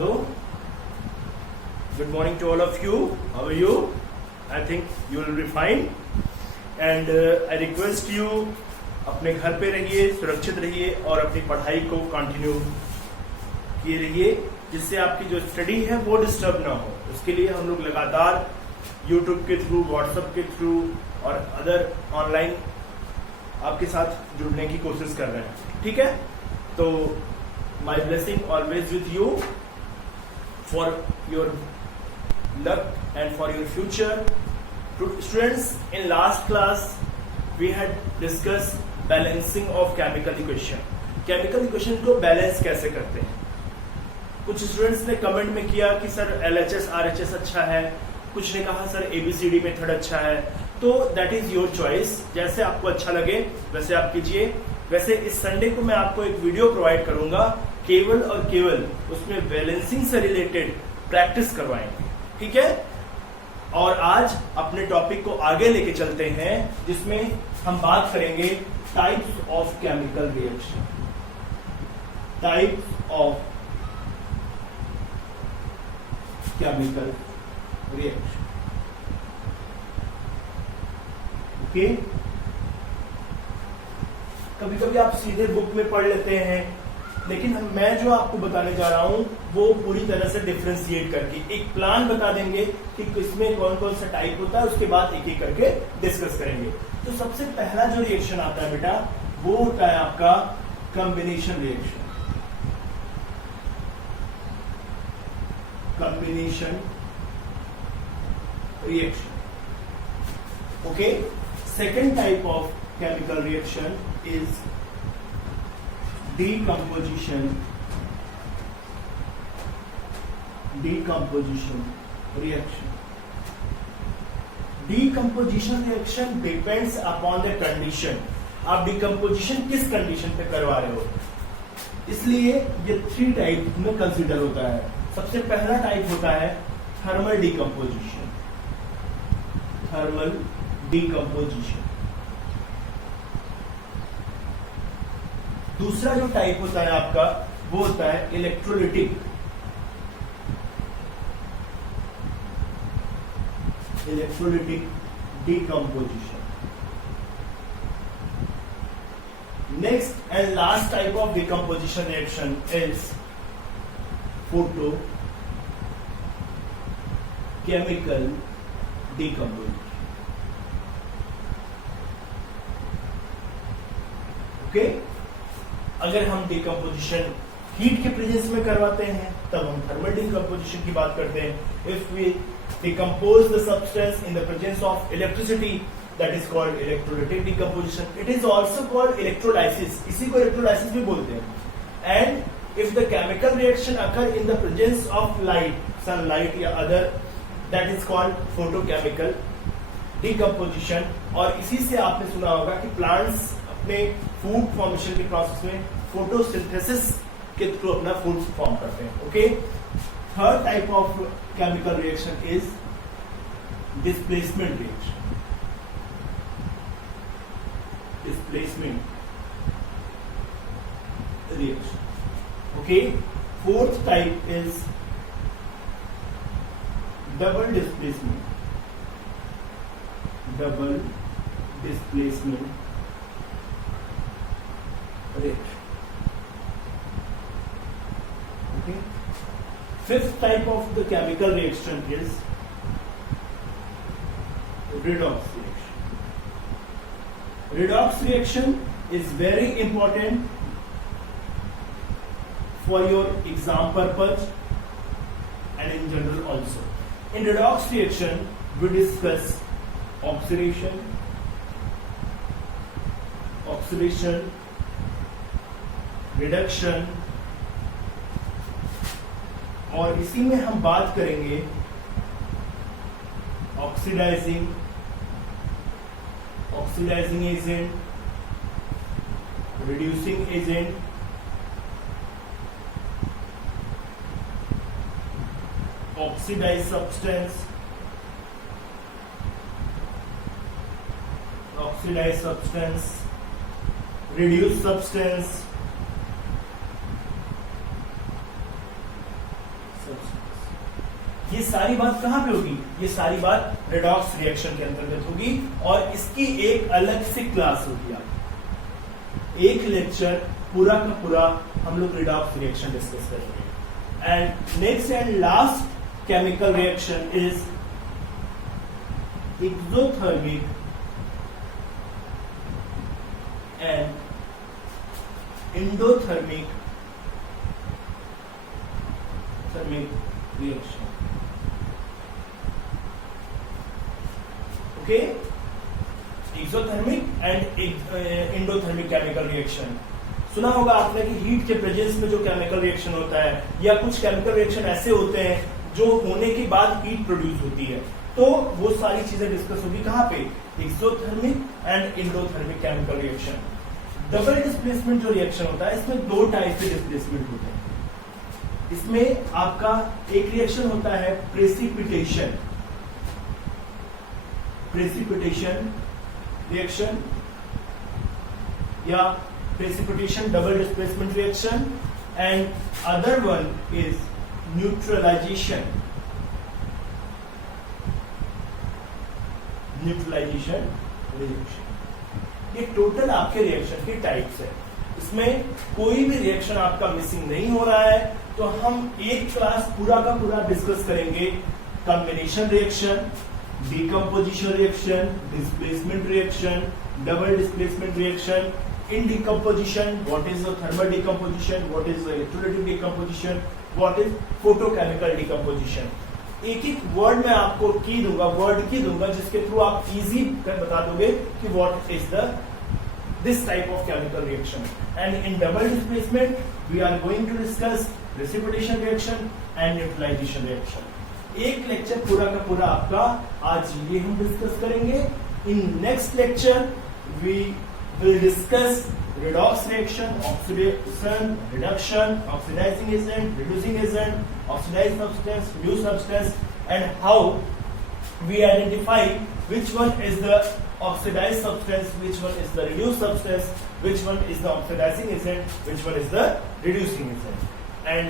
Hello. Good morning to all of you. How are you? I think you will be fine. And I request you अपने घर पे रहिए, सुरक्षित रहिए और अपनी पढ़ाई को कंटिन्यू किए रहिए, जिससे आपकी जो स्टडी है वो डिस्टर्ब ना हो। उसके लिए हम लोग लगातार YouTube के थ्रू, WhatsApp के थ्रू और अदर ऑनलाइन आपके साथ जुड़ने की कोशिश कर रहे हैं। ठीक है, तो my blessing always with you for your luck and for your future. Students, in last class we had discussed balancing of chemical equation. Chemical equation को बैलेंस कैसे करते हैं। कुछ स्टूडेंट्स ने कमेंट में किया कि सर LHS RHS अच्छा है, कुछ ने कहा सर ABCD मेथड अच्छा है। तो दैट इज योर चॉइस, जैसे आपको अच्छा लगे वैसे आप कीजिए। वैसे इस संडे को मैं आपको एक वीडियो प्रोवाइड करूंगा, केवल और केवल उसमें बैलेंसिंग से रिलेटेड प्रैक्टिस करवाएंगे। ठीक है, और आज अपने टॉपिक को आगे लेके चलते हैं, जिसमें हम बात करेंगे types of chemical reaction. Types of chemical reaction. Okay, कभी कभी आप सीधे बुक में पढ़ लेते हैं, लेकिन मैं जो आपको बताने जा रहा हूं वो पूरी तरह से डिफ्रेंशिएट करके एक प्लान बता देंगे कि किसमें कौन कौन सा टाइप होता है, उसके बाद एक एक करके डिस्कस करेंगे। तो सबसे पहला जो रिएक्शन आता है बेटा, वो होता है आपका combination reaction. Combination reaction. Okay, second type of chemical reaction is decomposition reaction. Decomposition reaction depends upon the condition. आप decomposition किस कंडीशन पे करवा रहे हो, इसलिए ये 3 टाइप में कंसीडर होता है। सबसे पहला टाइप होता है थर्मल डिकम्पोजिशन। Thermal decomposition. दूसरा जो टाइप होता है आपका, वो होता है electrolytic. Electrolytic decomposition. Next and last type of decomposition reaction is photo chemical decomposition. Okay, अगर हम डिकम्पोजिशन हीट के प्रेजेंस में करवाते हैं तब हम थर्मल डिकम्पोजिशन की बात करते हैं। If we decompose the substance in the presence of electricity, that is called electrolytic decomposition. It is also called electrolysis, इसी को इलेक्ट्रोलाइसिस भी बोलते हैं। And if the chemical reaction occur in the presence of light, sunlight या other, that is called photochemical decomposition. और इसी से आपने सुना होगा कि प्लांट्स अपने फूड फॉर्मेशन के प्रोसेस में फोटोसिंथेसिस के थ्रू अपना फूड फॉर्म करते हैं। Okay, third type of chemical reaction is displacement reaction. Displacement reaction. Okay, fourth type is double displacement. Double displacement reaction. Okay. Fifth type of the chemical reaction is redox reaction. Redox reaction is very important for your exam purpose and in general also. In redox reaction, we discuss oxidation, reduction, और इसी में हम बात करेंगे oxidising agent, reducing agent, oxidise substance, reduced substance, substance. ये सारी बात कहां पे होगी? ये सारी बात रेडॉक्स रिएक्शन के अंतर्गत होगी और इसकी एक अलग से क्लास होगी। आप एक लेक्चर पूरा का पूरा हम लोग रेडॉक्स रिएक्शन डिस्कस करेंगे। And next and last chemical reaction is exothermic and endothermic reaction. Okay, exothermic and endothermic chemical reaction. सुना होगा आपने कि हीट के प्रेजेंस में जो केमिकल रिएक्शन होता है या कुछ केमिकल रिएक्शन ऐसे होते हैं जो होने के बाद हीट प्रोड्यूस होती है, तो वो सारी चीजें डिस्कस होगी कहां पे? Exothermic and endothermic chemical reaction. Double displacement जो रिएक्शन होता है, इसमें दो टाइप के डिस्प्लेसमेंट होते हैं। इसमें आपका एक रिएक्शन होता है प्रेसिपिटेशन रिएक्शन या precipitation double displacement reaction, and other one is neutralisation reaction. ये टोटल आपके रिएक्शन के टाइप्स है। इसमें कोई भी रिएक्शन आपका मिसिंग नहीं हो रहा है, तो हम एक क्लास पूरा का पूरा डिस्कस करेंगे। Combination reaction, decomposition reaction, displacement reaction, double displacement reaction, in decomposition, what is the thermal decomposition, what is the electrolytic decomposition, what is photochemical decomposition. एक एक वर्ड में आपको वर्ड की दूंगा जिसके थ्रू आप इजी बता दोगे कि what is this type of chemical reaction. And in double displacement we are going to discuss precipitation reaction and neutralisation reaction. एक लेक्चर पूरा का पूरा आपका आज ये हम डिस्कस करेंगे। In next lecture we will discuss redox reaction, oxidation, reduction, oxidizing agent, reducing agent, oxidized substance, new substance, and how we identify which one is the oxidized substance, which one is the reduced substance, which one is the oxidizing agent, which one is the reducing agent. And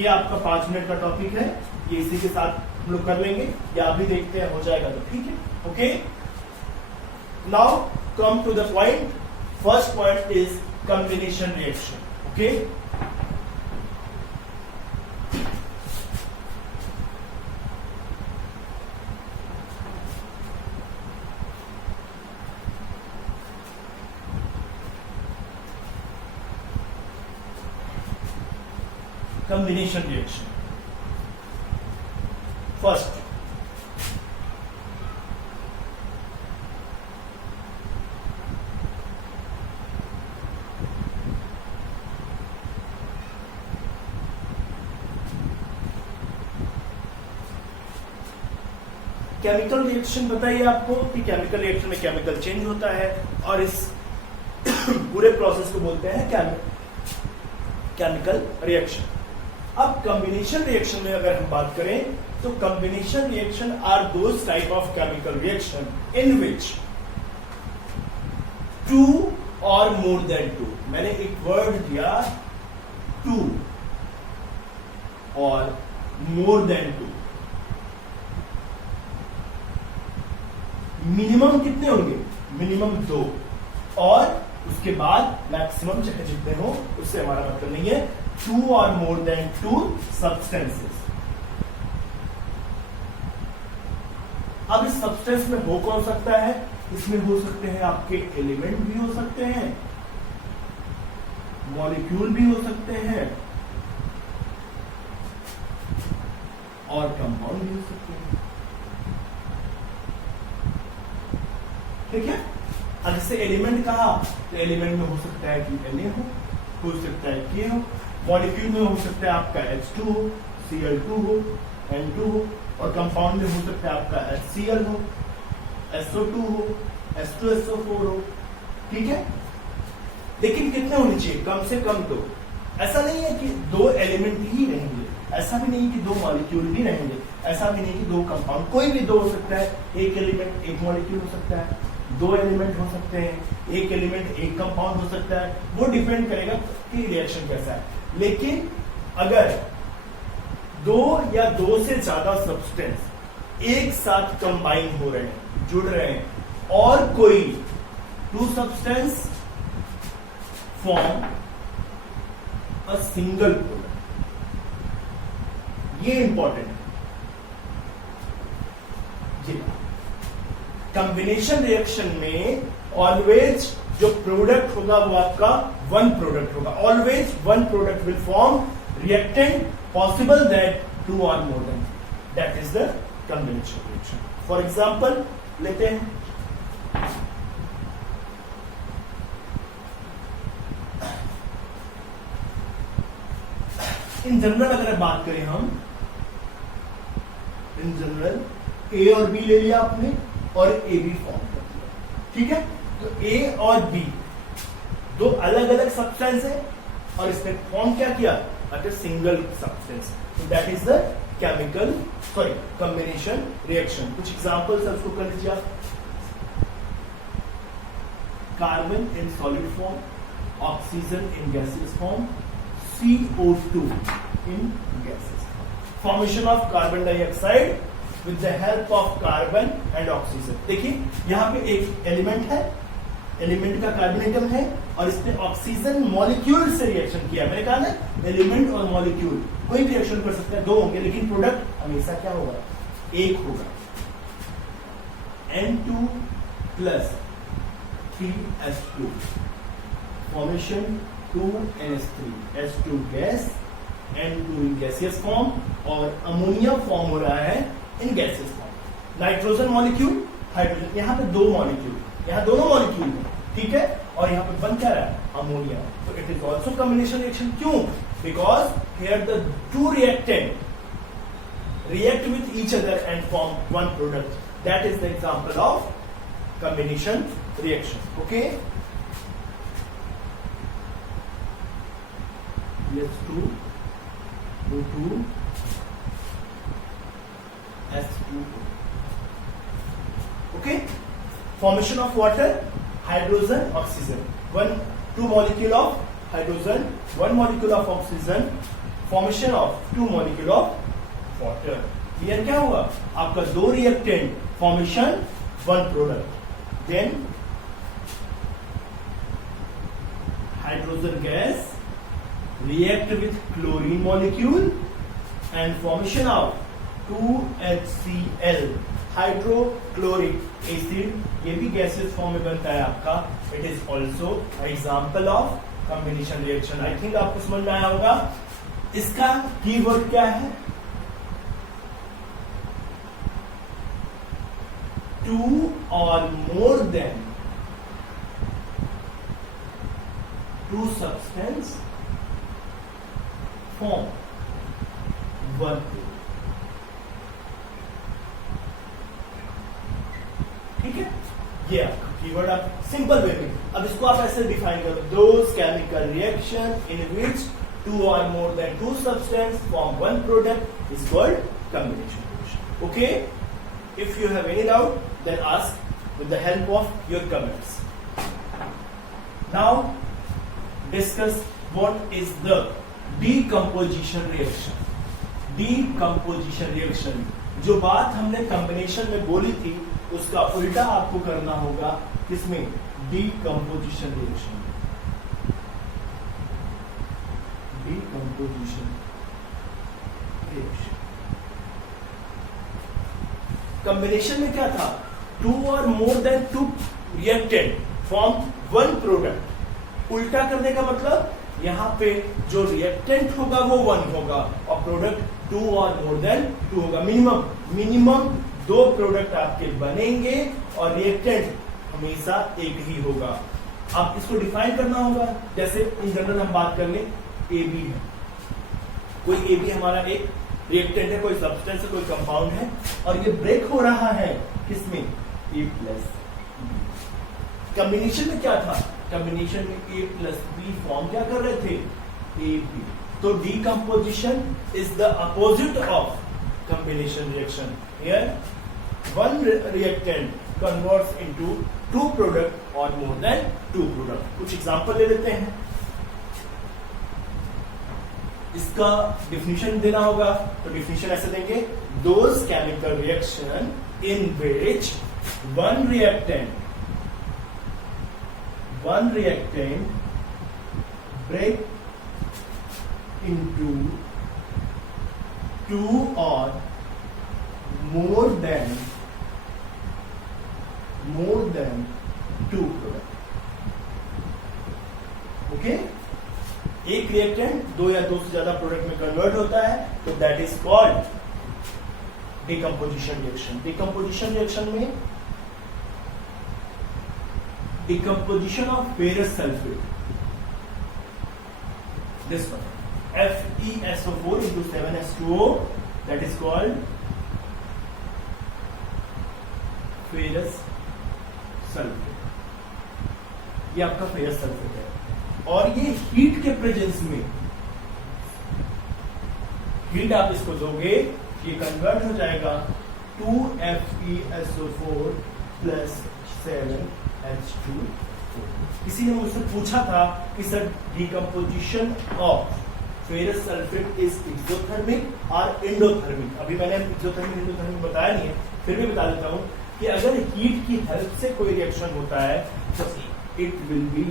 ये आपका 5 minute का topic है, ये इसी के साथ हम लोग कर लेंगे, या अभी देखते हैं हो जाएगा तो ठीक है। Okay, now come to the point. First point is combination reaction. Okay. Combination reaction. First, chemical reaction बताइए आपको कि केमिकल रिएक्शन में केमिकल चेंज होता है और इस पूरे प्रोसेस को बोलते हैं केमिकल रिएक्शन। अब कॉम्बिनेशन रिएक्शन में अगर हम बात करें तो combination reaction are those type of chemical reaction in which 2 और मोर देन 2, मैंने एक वर्ड दिया 2 और मोर देन 2, मिनिमम कितने होंगे? मिनिमम 2 और उसके बाद मैक्सिमम चाहे जितने हो उससे हमारा मतलब नहीं है। 2 और मोर देन 2 सब्सटेंसेस। अब इस सब्सटेंस में हो कौन सकता है? इसमें हो सकते हैं आपके एलिमेंट भी हो सकते हैं, मॉलिक्यूल भी हो सकते हैं और कंपाउंड भी हो सकते हैं। ठीक है। अब जैसे एलिमेंट कहा तो एलिमेंट में हो सकता है कि Na हो सकता है K हो, मॉलिक्यूल में हो सकता है आपका H2 हो, Cl2 हो, N2 हो, और कंपाउंड में हो सकता है आपका HCl हो, SO2 हो, H2SO4 हो। ठीक है, लेकिन कितने होने चाहिए? कम से कम 2। ऐसा नहीं है कि 2 एलिमेंट ही रहेंगे, ऐसा भी नहीं कि 2 मॉलिक्यूल भी रहेंगे, ऐसा भी नहीं कि 2 कंपाउंड, कोई भी 2 हो सकता है। एक एलिमेंट एक मॉलिक्यूल हो सकता है, 2 एलिमेंट हो सकते हैं, एक एलिमेंट एक कंपाउंड हो सकता है। वो डिपेंड करेगा कि रिएक्शन कैसा है। लेकिन अगर दो या दो से ज्यादा सब्सटेंस एक साथ कंबाइन हो रहे हैं, जुड़ रहे हैं, और कोई two substance form a single product, ये इंपॉर्टेंट है जी। कॉम्बिनेशन रिएक्शन में ऑलवेज जो प्रोडक्ट होगा वो आपका वन प्रोडक्ट होगा। Always one product will form reactant, possible that two और more than, that is the combination reaction. For example लेते हैं, इन जनरल अगर बात करें हम, इन जनरल ए और बी ले लिया आपने और ए बी फॉर्म कर दिया, ठीक है। तो ए और बी दो अलग अलग सब्सटेंस है और इसने फॉर्म क्या किया, a single substance, that is the chemical combination reaction. कुछ एग्जांपल्स है उसको कर लीजिए आप। Carbon in solid form, oxygen in gaseous form, CO2 in gases. Formation of carbon dioxide with the help of carbon and oxygen. देखिए यहाँ पे एक एलिमेंट है, एलिमेंट का कार्बन एटम है और इसने ऑक्सीजन मॉलिक्यूल से रिएक्शन किया। मैंने कहा ना एलिमेंट और मॉलिक्यूल कोई भी रिएक्शन कर सकता है, दो होंगे, लेकिन प्रोडक्ट हमेशा क्या होगा, एक होगा। N2 plus 3H2 formation 2NH3, H2 gas, N2 in gaseous form, और अमोनिया फॉर्म हो रहा है in gaseous form. Nitrogen molecule, hydrogen, यहाँ पे दो मॉलिक्यूल, यहाँ दोनों मॉलिक्यूल है, ठीक है, और यहाँ पे बन क्या रहा है, अमोनिया। तो it is also combination reaction. क्यों? Because here the two reactant react with each other and form one product. That is the example of combination reaction. Okay? H2 O2 H2O. Okay? Formation of water, hydrogen, oxygen. Two molecule of hydrogen, one molecule of oxygen. Formation of two molecule of water. Clear क्या हुआ आपका, दो reactant, formation one product. Then hydrogen gas react with chlorine molecule and formation of 2HCl, hydrochloric acid. ये भी gases form में बनता है आपका। It is also example of combination reaction. I think आपको समझ में आया होगा। इसका कीवर्ड क्या है, two or more than two substance form one product। ठीक है, ये आपका कीवर्ड आप सिंपल वे में। अब इसको आप ऐसे डिफाइन करो, those chemical reaction in which two or more than two substance form one product is called combination reaction। Okay? If you have any doubt, then ask with the help of your comments. Now discuss what is the decomposition reaction. Decomposition reaction, जो बात हमने combination में बोली थी उसका उल्टा आपको करना होगा किसमें, decomposition reaction। Decomposition reaction combination में क्या था, टू और more than two reactant form one product. उल्टा करने का मतलब यहाँ पे जो रिएक्टेंट होगा वो वन होगा और प्रोडक्ट टू और मोर देन टू होगा। मिनिमम दो प्रोडक्ट आपके बनेंगे और रिएक्टेंट हमेशा एक ही होगा। अब इसको डिफाइन करना होगा। जैसे इन जनरल हम बात कर ले, ए बी है, कोई ए बी हमारा एक रिएक्टेंट है, कोई सब्सटेंस है, कोई कंपाउंड है, और ये ब्रेक हो रहा है किसमें, ए प्लस बी। कॉम्बिनेशन में क्या था, कॉम्बिनेशन में ए प्लस बी फॉर्म क्या कर रहे थे, ए बी। तो decomposition is the opposite of combination reaction. Here one reactant converts into two product और मोर देन टू प्रोडक्ट। कुछ एग्जांपल ले लेते हैं। इसका डिफिनीशन देना होगा, तो डिफिनीशन ऐसे देंगे, those chemical reaction in which one reactant break into two or more than two product. Okay, एक रिएक्टेंट दो या दो से ज्यादा प्रोडक्ट में कन्वर्ट होता है तो that is called decomposition reaction. Decomposition reaction में decomposition of ferrous sulfate, this one, FeSO4 into 7H2O, that is called ferrous sulfate. ये आपका ferrous sulfate है, और ये हीट के प्रेजेंस में, हीट आप इसको दोगे, ये कन्वर्ट हो जाएगा 2FeSO4 प्लस 7H2O. किसी ने मुझसे पूछा था कि sir decomposition of ferrous sulphate is exothermic और एंडोथर्मिक. अभी मैंने एक्सोथर्मिक एंडोथर्मिक बताया नहीं है, फिर भी बता देता हूं कि अगर हीट की हेल्प से कोई रिएक्शन होता है तो it will be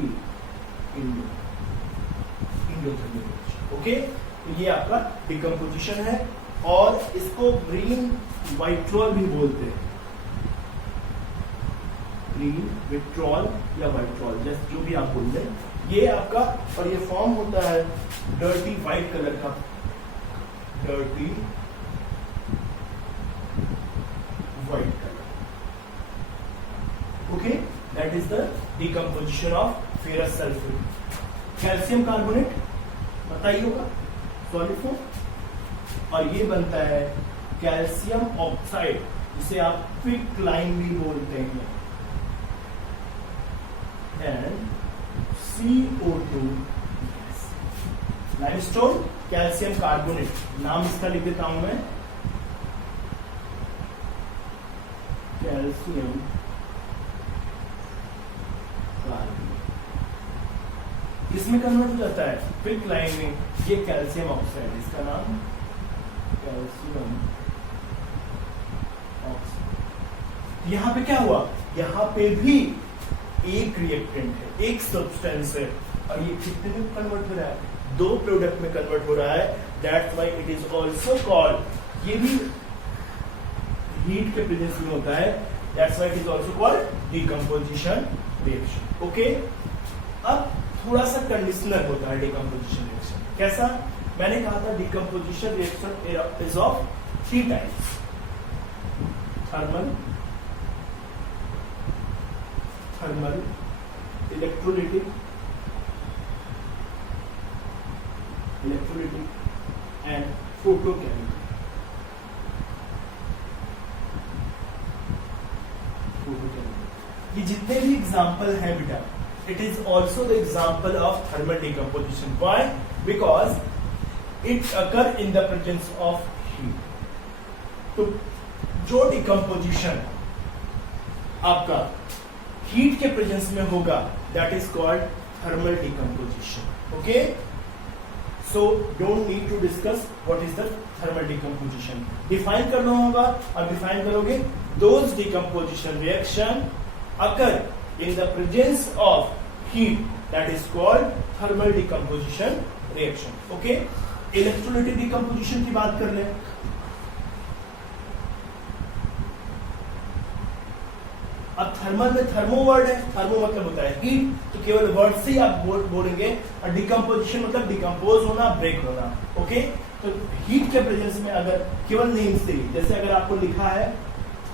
endothermic. Okay, तो ये आपका डिकम्पोजिशन है, और इसको ग्रीन वाइट्रोल भी बोलते हैं. ग्रीन विट्रॉल या वाइट्रॉल, जैसे जो भी आप बोल रहे हैं, ये आपका, और ये फॉर्म होता है डर्टी व्हाइट कलर का, dirty white colour. Okay, that is the decomposition of ferrous sulphate. Calcium carbonate बताइए होगा, सॉलिड फॉर्म, और ये बनता है कैल्शियम ऑक्साइड, जिसे आप क्विक लाइम भी बोलते हैं, and CO2 gas. Limestone calcium carbonate, नाम इसका लिख देता हूं मैं, कैल्शियम कार्बोनेट. इसमें कन्वर्ट हो जाता है क्विक लाइम में, ये कैल्शियम ऑक्साइड, इसका नाम कैल्शियम ऑक्साइड. यहां पे क्या हुआ, यहां पे भी एक रिएक्टेंट है, एक सब्सटेंस है, और ये कितने में कन्वर्ट हो रहा है, दो प्रोडक्ट में कन्वर्ट हो रहा है. That's why it is also called, ये भी हीट के प्रेजेंस में होता है, that's why it is also called decomposition reaction. Okay, अब थोड़ा सा कंडीशनर होता है डिकम्पोजिशन रिएक्शन. कैसा, मैंने कहा था decomposition reaction is of 3 types, thermal, electrolytic and photochemical. ये जितने भी एग्जाम्पल हैं बेटा, it is also the example of thermal decomposition. Why? Because it occur in the presence of heat. तो जो डिकम्पोजिशन आपका हीट के प्रेजेंस में होगा, that is called thermal decomposition. Okay, so don't need to discuss what is the thermal decomposition. Define करना होगा, और define करोगे, those decomposition reaction occur in the presence of heat, that is called thermal decomposition reaction. Okay, electrolytic decomposition की बात कर लें. अब thermal में थर्मो वर्ड है, थर्मो मतलब होता है हीट, तो केवल वर्ड से ही आप बोलेंगे, और डिकम्पोजिशन मतलब डिकम्पोज होना, ब्रेक होना. ओके, तो हीट के प्रेजेंस में अगर केवल नेम से ही, जैसे अगर आपको लिखा है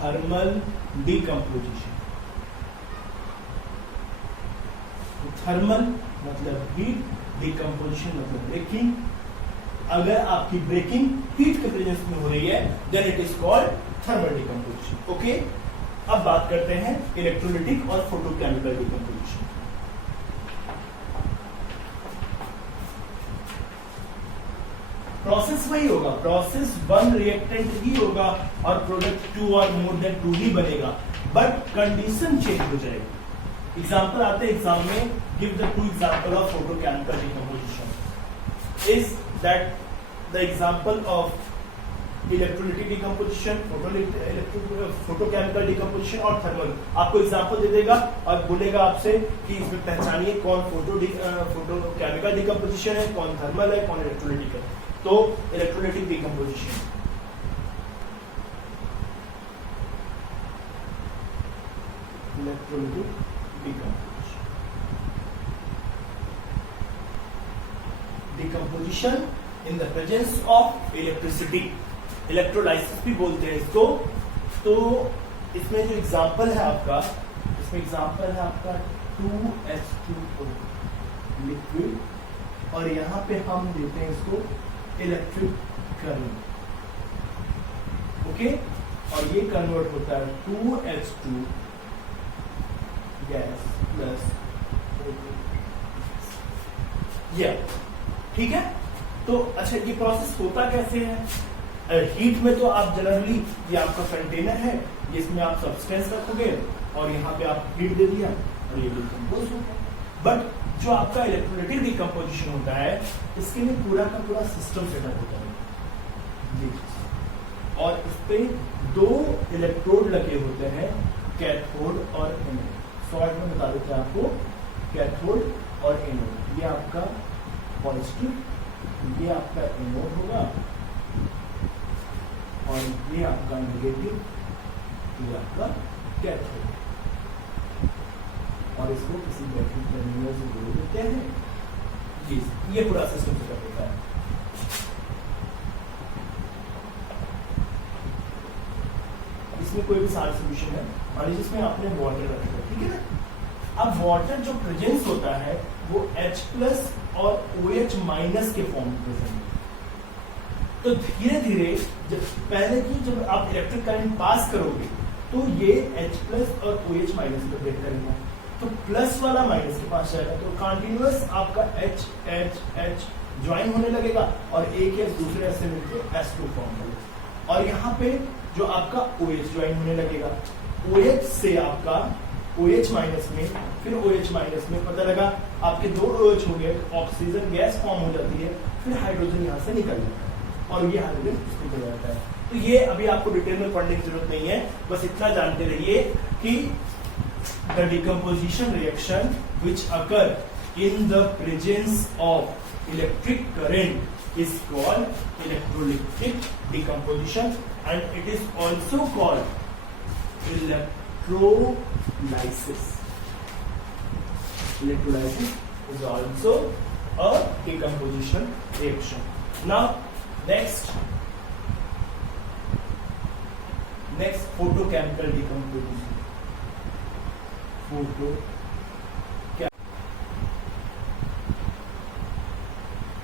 थर्मल डिकम्पोजिशन, तो थर्मल मतलब हीट, डिकम्पोजिशन मतलब ब्रेकिंग. अगर आपकी ब्रेकिंग हीट के प्रेजेंस में हो रही है, then it is called thermal decomposition. Okay, अब बात करते हैं इलेक्ट्रोलिटिक और फोटोकेमिकल डिकम्पोजिशन. प्रोसेस वही होगा, प्रोसेस वन रिएक्टेंट ही होगा और प्रोडक्ट 2 और मोर देन 2 ही बनेगा, बट कंडीशन चेंज हो जाएगी. एग्जांपल आते हैं एग्जाम में, give the 2 example of photochemical decomposition. Is that the example of electrolytic decomposition, photochemical decomposition और थर्मल। आपको एग्जांपल दे देगा और बोलेगा आपसे कि इसमें पहचानिए कौन फोटोकेमिकल डिकम्पोजिशन है, कौन थर्मल है, कौन इलेक्ट्रोलिटिक है। तो electrolytic decomposition, electrolytic decomposition in the presence of electricity, electrolysis भी बोलते हैं इसको। तो इसमें जो एग्जांपल है आपका, इसमें एग्जांपल है आपका 2H2O लिक्विड, और यहां पे हम देते हैं इसको इलेक्ट्रिक करंट, ओके। और ये कन्वर्ट होता है 2H2 गैस प्लस O2, ये ठीक है। तो अच्छा, ये प्रोसेस होता कैसे है? हीट में तो आप जनरली, ये आपका कंटेनर है, जिसमें आप सब्सटेंस रखोगे और यहाँ पे आप हीट दे दिया और ये डिकम्पोज हो गया। बट जो आपका इलेक्ट्रोलाइटिक डिकम्पोजिशन होता है, इसके लिए पूरा का पूरा सिस्टम सेटअप होता है जी, और इस पे 2 इलेक्ट्रोड लगे होते हैं, कैथोड और एनोड। शॉर्ट में बता देते हैं आपको, कैथोड और एनोड। ये आपका पॉजिटिव, ये आपका एनोड होगा, और ये आपका नेगेटिव, ये आपका कैथोड, और इसको किसी बैटरी टर्मिनल से जोड़ देते हैं जी। ये पूरा सिस्टम सेटअप होता है। इसमें कोई भी साल्ट सॉल्यूशन है, मान लीजिए इसमें आपने वाटर रखा है, ठीक है ना। अब वाटर जो प्रेजेंस होता है वो H+ और OH- के फॉर्म में प्रेजेंट है। तो धीरे धीरे जब आप इलेक्ट्रिक करंट पास करोगे तो ये H+ और OH- पे ब्रेक करेगा, तो प्लस वाला माइनस के पास जाएगा, तो कंटिन्यूअस आपका H ज्वाइन होने लगेगा और एक या दूसरे से मिलकर H2 फॉर्म होगा। और यहाँ पे जो आपका OH ज्वाइन होने लगेगा, OH से आपका OH- में, फिर OH- में, पता लगा आपके 2 OH हो गए, ऑक्सीजन गैस फॉर्म हो जाती है, फिर हाइड्रोजन यहाँ से निकल जाता है और ये हाइड्रोजन निकल जाता है। तो ये अभी आपको डिटेल में पढ़ने की जरूरत नहीं है, बस इतना जानते रहिए कि the decomposition reaction which occur in the presence of electric current is called electrolytic decomposition, and it is also called electrolysis. Electrolysis is also a decomposition reaction. Now, next photochemical decomposition.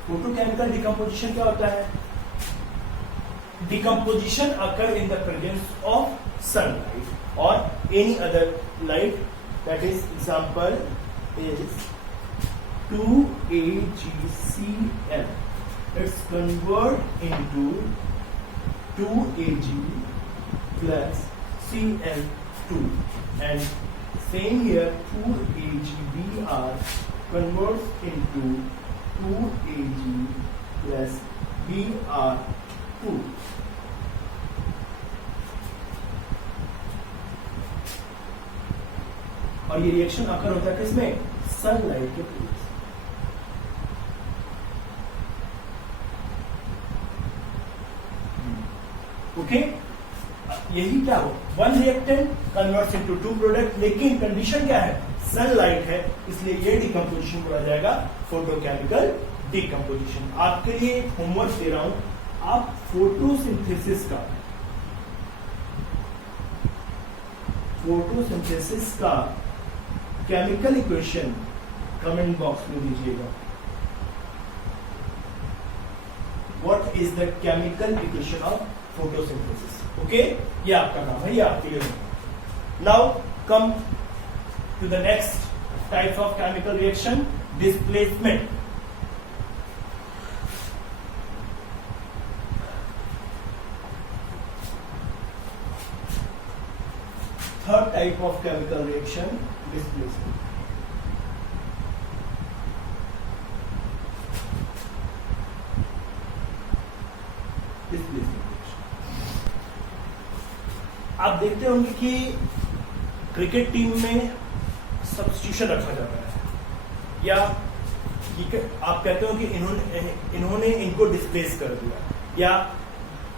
Photochemical decomposition क्या होता है? Decomposition occur in the presence of sunlight or any other light. That is, example is 2AgCl. It's convert into 2Ag plus Cl2, and same here 2AgBr converts into 2Ag plus Br2. और ये reaction occur होता है किसमें? Sunlight के presence. Okay, यही क्या हो, 1 reactant converts into 2 product, लेकिन कंडीशन क्या है? सनलाइट है, इसलिए ये डिकम्पोजिशन बोला जाएगा फोटोकेमिकल डिकम्पोजिशन। आपके लिए होमवर्क दे रहा हूं, आप फोटोसिंथेसिस का केमिकल इक्वेशन कमेंट बॉक्स में दीजिएगा। What is the chemical equation of photosynthesis? Okay, ये आपका काम है, ये आपके लिए। Now come to the next type of chemical reaction, displacement. Third type of chemical reaction, displacement. Displacement reaction. आप देखते होंगे कि क्रिकेट टीम में सब्स्टिट्यूशन रखा जाता है, या आप कहते हो कि इन्होंने इनको डिस्प्लेस कर दिया, या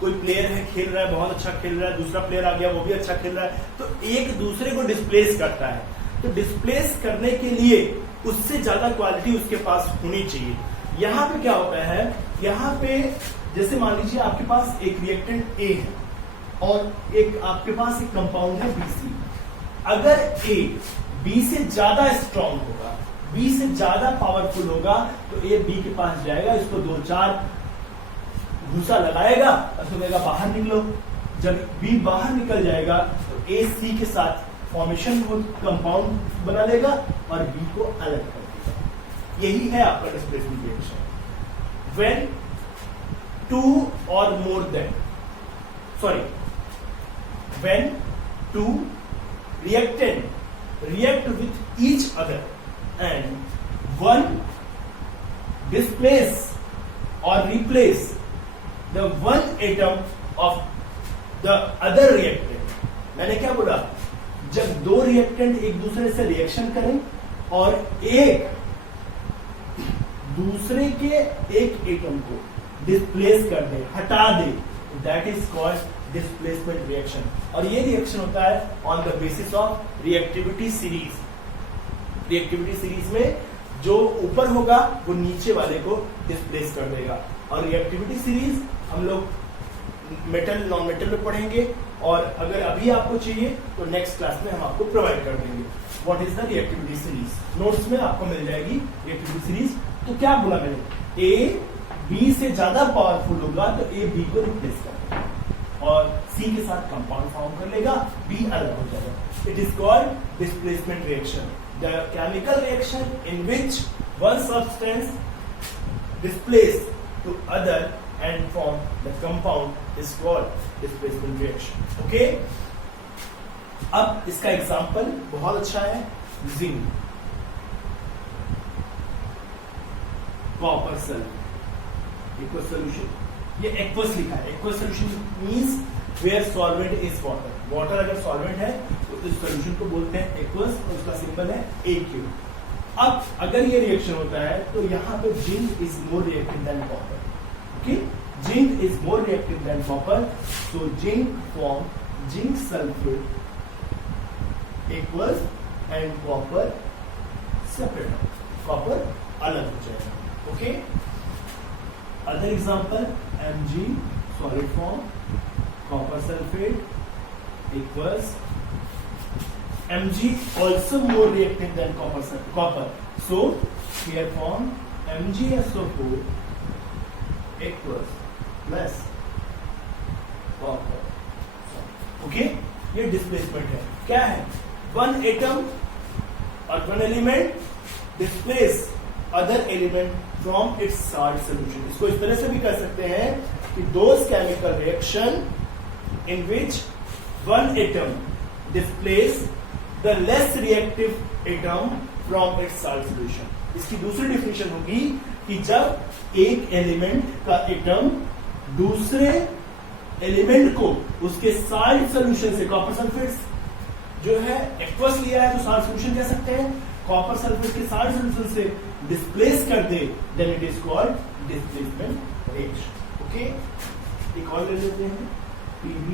कोई प्लेयर है खेल रहा है, बहुत अच्छा खेल रहा है, दूसरा प्लेयर आ गया वो भी अच्छा खेल रहा है, तो एक दूसरे को डिस्प्लेस करता है। तो डिस्प्लेस करने के लिए उससे ज्यादा क्वालिटी उसके पास होनी चाहिए। यहाँ पे क्या होता है, यहाँ पे जैसे मान लीजिए आपके पास एक रिएक्टेंट ए है और एक आपके पास एक कंपाउंड है BC। अगर ए बी से ज्यादा स्ट्रांग होगा, बी से ज्यादा पावरफुल होगा, तो ए बी के पास जाएगा, इसको 2-4 घूसा लगाएगा और कहेगा बाहर निकलो। जब बी बाहर निकल जाएगा तो ए सी के साथ फॉर्मेशन को कंपाउंड बना लेगा और बी को अलग कर देगा। यही है आपका डिस्प्लेसमेंट रिएक्शन। व्हेन टू और more then when two reactant react with each other and one displace or replace the one atom of the other reactant। मैंने क्या बोला, जब दो रिएक्टेंट एक दूसरे से रिएक्शन करें और एक दूसरे के एक एटम को डिस्प्लेस कर दे, हटा दे, that is called displacement reaction. और ये रिएक्शन होता है on the basis of reactivity series. Reactivity series में जो ऊपर होगा वो नीचे वाले को डिस्प्लेस कर देगा। और रिएक्टिविटी सीरीज हम लोग मेटल नॉन मेटल में पढ़ेंगे, और अगर अभी आपको चाहिए तो नेक्स्ट क्लास में हम आपको प्रोवाइड कर देंगे what is the reactivity series. Notes में आपको मिल जाएगी रिएक्टिविटी सीरीज। तो क्या बोला मैंने, ए बी से ज्यादा पावरफुल होगा तो ए बी को रिप्लेस कर देगा और सी के साथ कंपाउंड फॉर्म कर लेगा, बी अलग हो जाएगा। It is called displacement reaction, the chemical reaction in which one substance displace to other and form the compound is called displacement reaction. Okay? अब इसका एग्जांपल बहुत अच्छा है, zinc, copper sulphate, aqueous solution. ये aqueous लिखा है, aqueous solution means where solvent is water. Water अगर solvent है तो इस सॉल्यूशन को बोलते हैं एक्वस, और उसका सिंबल है AQ। अब अगर ये रिएक्शन होता है तो यहाँ पे zinc is more reactive than copper. Okay? Zinc is more reactive than copper, so zinc form zinc sulfate aqueous and copper separate. Copper अलग हो जाएगा. Okay? Other example, Mg solid form copper sulfate aqueous. Mg also more reactive than copper. So here form MgSO4 aqueous plus copper. Okay, ये displacement है। क्या है, one atom और one element displace other element from its salt solution. इसको इस तरह से भी कर सकते हैं कि those chemical reaction in which one atom displace the less reactive atom from its salt solution. इसकी दूसरी डेफिनेशन होगी कि जब एक एलिमेंट का एटम दूसरे एलिमेंट को उसके सॉल्ट सॉल्यूशन से, कॉपर सल्फेट जो है एक्वस लिया है तो सॉल्ट सॉल्यूशन कह सकते हैं, कॉपर सल्फेट के सॉल्ट सॉल्यूशन से डिस्प्लेस कर दे, then it is called displacement reaction. Okay, एक और ले लेते हैं, Pb,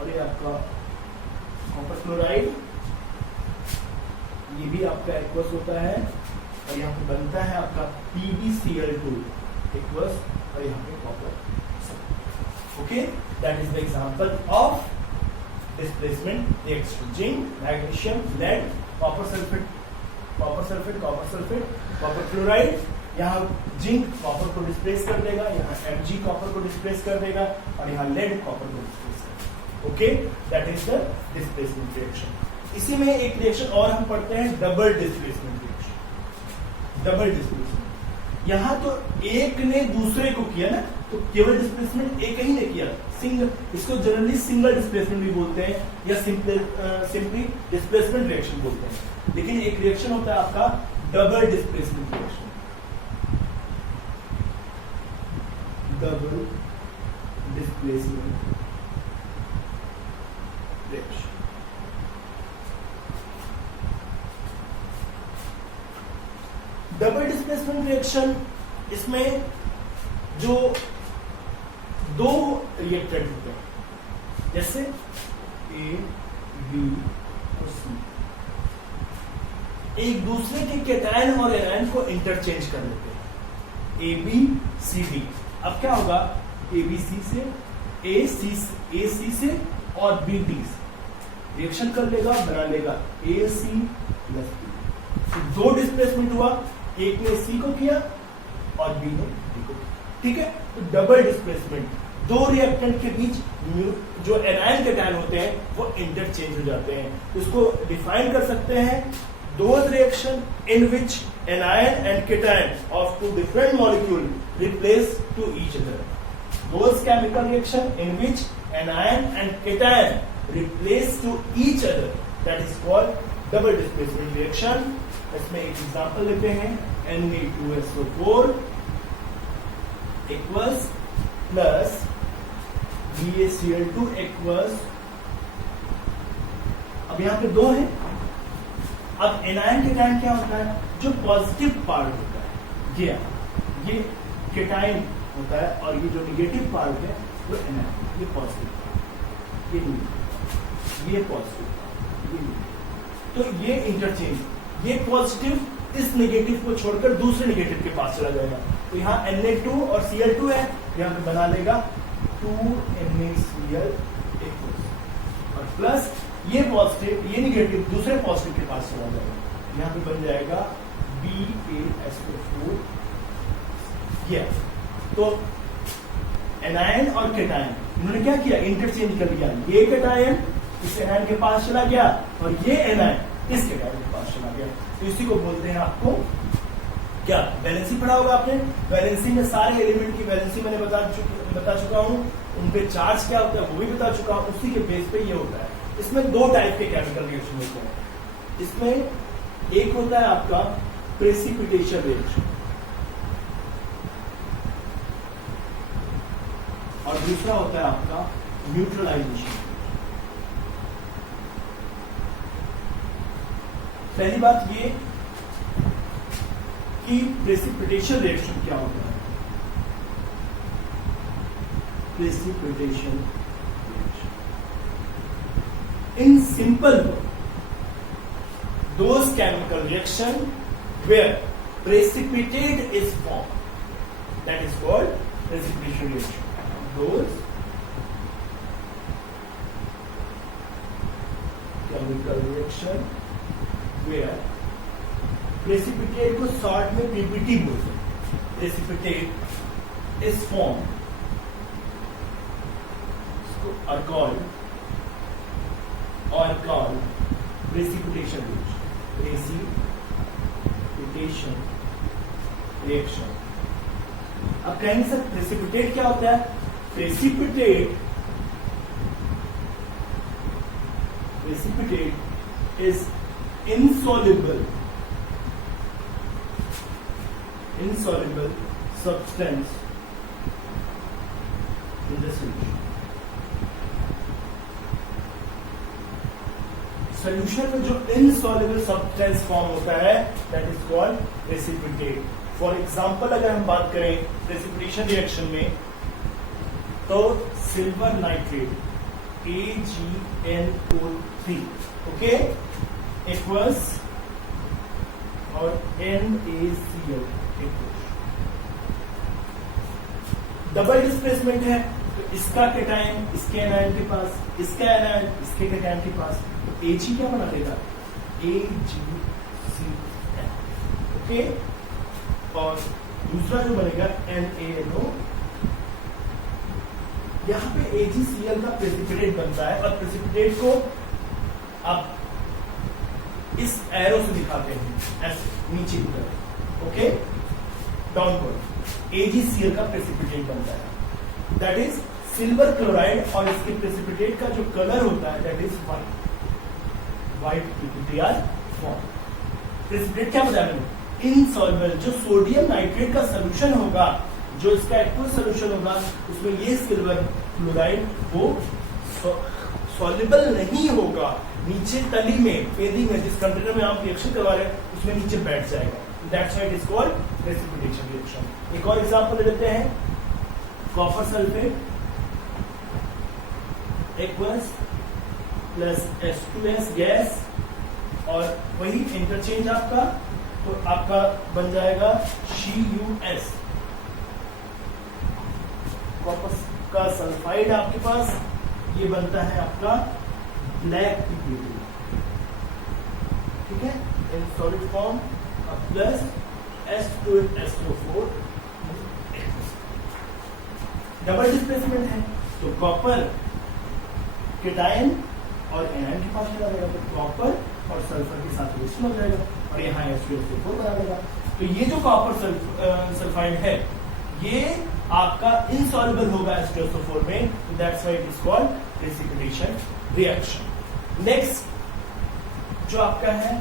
और ये आपका कॉपर क्लोराइड, ये भी आपका एक्वस होता है, और यहाँ पे बनता है आपका PbCl2 एक्वस, और यहाँ पे copper. Okay, that is the example of displacement reaction. Zinc, magnesium, lead, copper sulphate, copper chloride. यहाँ जिंक कॉपर को डिस्प्लेस कर देगा, यहाँ Mg कॉपर को डिस्प्लेस कर देगा, और यहाँ लेड कॉपर को डिस्प्लेस कर देगा। Okay, that is the displacement reaction. इसी में एक रिएक्शन और हम पढ़ते हैं, double displacement reaction. Double displacement, यहां तो एक ने दूसरे को किया ना, तो केवल डिस्प्लेसमेंट एक ही ने किया, सिंगल। इसको जनरली सिंगल डिस्प्लेसमेंट भी बोलते हैं, या सिंपली डिस्प्लेसमेंट रिएक्शन बोलते हैं। लेकिन एक रिएक्शन होता है आपका double displacement reaction. Double displacement reaction. Double displacement reaction, इसमें जो दो रिएक्टेंट होते हैं जैसे ए बी और सी, एक दूसरे के कैटायन और एनायन को इंटरचेंज कर लेते हैं, ए बी सी डी। अब क्या होगा, ए बी सी से, ए सी से और बी डी से रिएक्शन कर लेगा, बना लेगा ए सी प्लस बी। तो दो डिस्प्लेसमेंट हुआ, एक ने सी को किया और बी ने डी को किया, ठीक है। तो डबल डिस्प्लेसमेंट, दो रिएक्टेंट के बीच जो एनायन कैटायन होते हैं वो इंटरचेंज हो जाते हैं। उसको डिफाइन कर सकते हैं, those reaction in which anion and cation of two different molecules replace to each other. Those chemical reaction in which anion and cation replace to each other, that is called double displacement reaction. इसमें एक example लेते हैं, Na2SO4 equals plus BaCl2 equals, अब यहाँ पे दो है। अब एनायन कैटायन क्या होता है, जो पॉजिटिव पार्ट होता है ये कैटायन होता है, और ये जो निगेटिव पार्ट है वो एनायन, ये पॉजिटिव पार्ट, ये पॉजिटिव पार्ट, ये। तो ये इंटरचेंज, ये पॉजिटिव इस नेगेटिव को छोड़कर दूसरे नेगेटिव के पास चला जाएगा। तो यहाँ Na2 और Cl2 है, यहाँ पे बना लेगा 2NaCl और प्लस ये पॉजिटिव, ये निगेटिव दूसरे पॉजिटिव के पास चला जाएगा, यहाँ पे बन जाएगा BaSO4। ये तो एनायन और कैटायन इन्होंने क्या किया, इंटरचेंज कर लिया। ये कैटायन इस एनायन के पास चला गया और ये एनायन इस कैटायन के पास चला गया। तो इसी को बोलते हैं आपको क्या, वैलेंसी पढ़ा होगा आपने। वैलेंसी में सारे एलिमेंट की वैलेंसी मैंने बता चुका हूँ, उनपे चार्ज क्या होता है वो भी बता चुका हूँ। उसी के बेस पे ये होता है। इसमें दो टाइप के केमिकल रिएक्शन होते हैं। इसमें एक होता है आपका प्रेसिपिटेशन रिएक्शन और दूसरा होता है आपका न्यूट्रलाइजेशन। पहली बात ये कि प्रेसिपिटेशन रिएक्शन क्या होता है। Precipitation in simple word, those chemical reaction where precipitate is formed, that is called precipitation reaction. Those chemical reaction where precipitate को शॉर्ट में PPT बोलते हैं, precipitate is formed, are called precipitation reaction. Precipitation reaction. अब कहेंगे sir precipitate क्या होता है। Precipitate is insoluble substance in the solution. Solution में जो इनसॉल्युबल सब्सटेंस फॉर्म होता है that is called precipitate. For example अगर हम बात करें प्रेसिपिटेशन रिएक्शन में, तो silver nitrate AgNO3 okay equals और NaCl डबल डिस्प्लेसमेंट है। तो इसका कैटायन इसके एनायन के पास, इसका एनायन इसके कैटायन के पास, तो Ag क्या बना देगा, AgCl ओके। और दूसरा जो बनेगा NaNO, यहाँ पे AgCl का प्रेसिपिटेट बनता है और प्रेसिपिटेट को आप इस एरो से दिखाते हैं ऐसे नीचे की तरफ ओके डाउनवर्ड। AgCl का प्रेसिपिटेट बनता है दैट इज सिल्वर क्लोराइड और इसके प्रेसिपिटेट का जो कलर होता है that is white PPTR form. Precipitate क्या बताया मैंने, इनसॉल्युबल, जो सोडियम नाइट्रेट का सोल्यूशन होगा, जो इसका एक्वस सोल्यूशन होगा उसमें ये सिल्वर क्लोराइड वो सॉल्युबल नहीं होगा, नीचे तली में पेदी में जिस कंटेनर में आप रिएक्शन करवा रहे हैं उसमें नीचे बैठ जाएगा। That's why it is called precipitation reaction. एक और एग्जांपल ले लेते हैं, copper sulphate aqueous plus H2S gas और वही इंटरचेंज आपका, तो आपका बन जाएगा CuS, कॉपर का सल्फाइड आपके पास, ये बनता है आपका ब्लैक PPT, ठीक है, in solid form plus H2SO4 double displacement है, तो कॉपर केटायन और एनायन के पास चला जाएगा, तो कॉपर और सल्फर के साथ रिएक्शन हो जाएगा और यहाँ H2SO4 बना देगा। तो ये जो कॉपर सल्फाइड है ये आपका इनसॉल्युबल होगा H2SO4 में, तो that's why it is called precipitation reaction. Next जो आपका है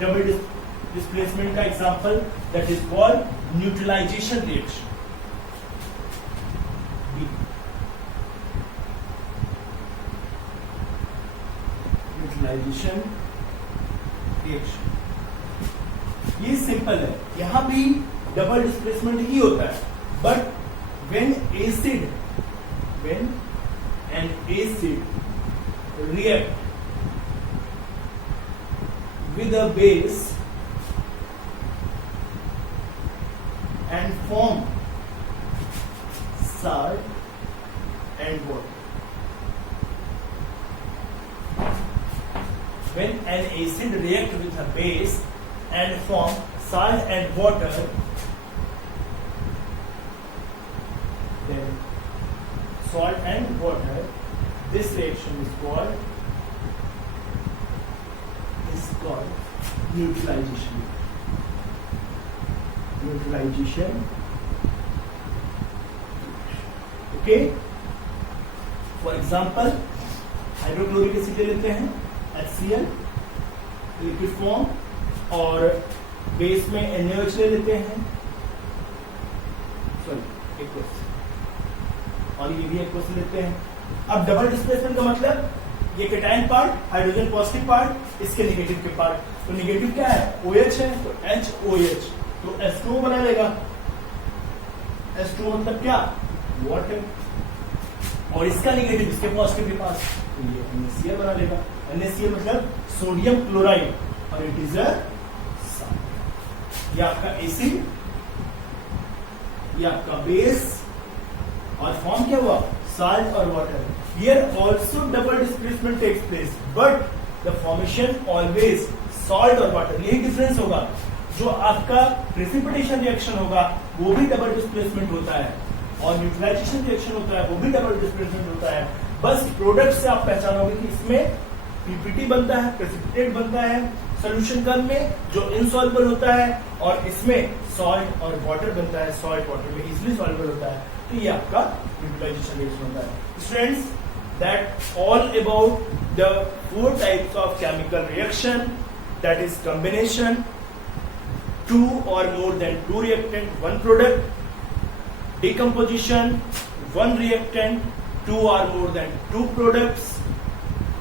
डबल डिस्प्लेसमेंट का example, that is called neutralisation reaction. Neutralisation reaction ये सिंपल है, यहां भी डबल डिस्प्लेसमेंट ही होता है, but when an acid react with a base and form salt and water. When an acid react with a base and form salt and water, then salt and water, this reaction is called neutralization. Neutralization. Okay. For example, hydrochloric acid ले लेते हैं HCl liquid form, और base में NaOH ले लेते हैं, sorry aqueous, और ये भी एक्वस लेते हैं। अब डबल डिस्प्लेसमेंट का मतलब ये cation part, hydrogen positive part, इसके नेगेटिव के पार्ट, तो नेगेटिव क्या है OH है, तो HOH, तो H2O बना लेगा। H2O मतलब क्या वाटर, और इसका नेगेटिव इसके पॉजिटिव के पास, तो ये NaCl बना लेगा। NaCl मतलब सोडियम क्लोराइड, और इट इज अ ये आपका एसिड, ये आपका बेस, और फॉर्म क्या हुआ साल्ट और water. Here also double displacement takes place, but the formation always salt और water, यही डिफरेंस होगा। जो आपका प्रेसिपिटेशन रिएक्शन होगा वो भी डबल डिस्प्लेसमेंट होता है, और न्यूट्रलाइजेशन रिएक्शन होता है वो भी डबल डिस्प्लेसमेंट होता है। बस प्रोडक्ट से आप पहचानोगे कि इसमें पीपीटी बनता है, प्रेसिपिटेट बनता है सोल्यूशन गन में जो इनसॉल्युबल होता है, और इसमें सॉल्ट और वाटर बनता है, सॉल्ट वाटर में इजिली सॉल्युबल होता है, तो ये आपका न्यूट्रलाइजेशन रिएक्शन होता है। Students, that all about the 4 types of chemical reaction, that is combination, 2 or more than 2 reactant 1 product, decomposition 1 reactant 2 or more than 2 products,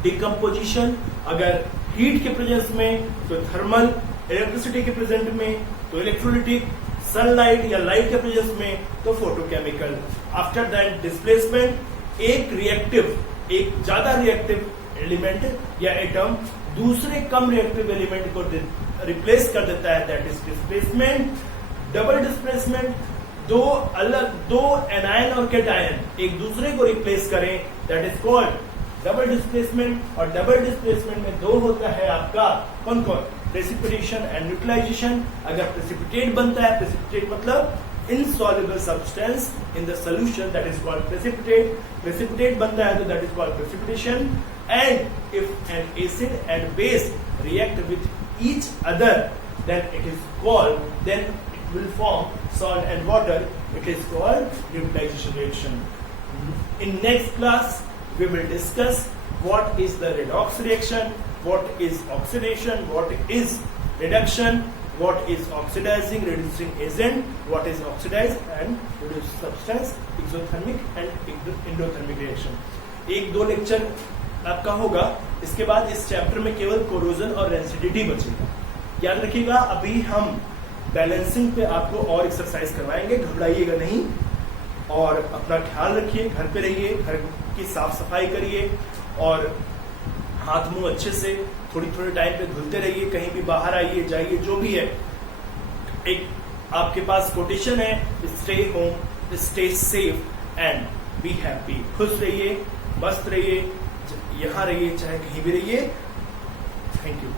decomposition अगर हीट के प्रेजेंस में तो थर्मल, इलेक्ट्रिसिटी के प्रेजेंट में तो electrolytic, sunlight या light के presence में तो फोटोकेमिकल। आफ्टर दैट डिस्प्लेसमेंट एक रिएक्टिव, एक ज्यादा रिएक्टिव एलिमेंट या एटम दूसरे कम रिएक्टिव एलिमेंट को रिप्लेस कर देता है, that is displacement. Double displacement दो एनायन और केटायन एक दूसरे को रिप्लेस करें, that is called double displacement. और डबल डिस्प्लेसमेंट में 2 होता है आपका कौन कौन, प्रेसिपिटेशन एंड न्यूट्रलाइजेशन। अगर प्रेसिपिटेट बनता है, प्रेसिपिटेट मतलब insoluble substance in the solution, that is called precipitate बनता है तो that is called precipitation। and if an acid and base react with each other, then it is called, then it will form salt and water, it is called neutralization reaction। in next class we will discuss what is the redox reaction, what is oxidation, what is reduction, what is oxidizing reducing agent, what is oxidized and reduced substance, exothermic and endothermic reaction. एक दो lecture आपका होगा, इसके बाद इस chapter में केवल corrosion और रेसिडिटी बचेगा। याद रखिएगा, अभी हम बैलेंसिंग पे आपको और एक्सरसाइज करवाएंगे, घबराइएगा नहीं और अपना ख्याल रखिए, घर पे रहिए, घर की साफ सफाई करिए और हाथ मुंह अच्छे से थोड़ी थोड़े टाइम पे धुलते रहिए, कहीं भी बाहर आइए जाइए जो भी है। एक आपके पास कोटेशन है, stay home stay safe and be happy. खुश रहिए, मस्त रहिए, यहाँ रहिए चाहे कहीं भी रहिए। Thank you.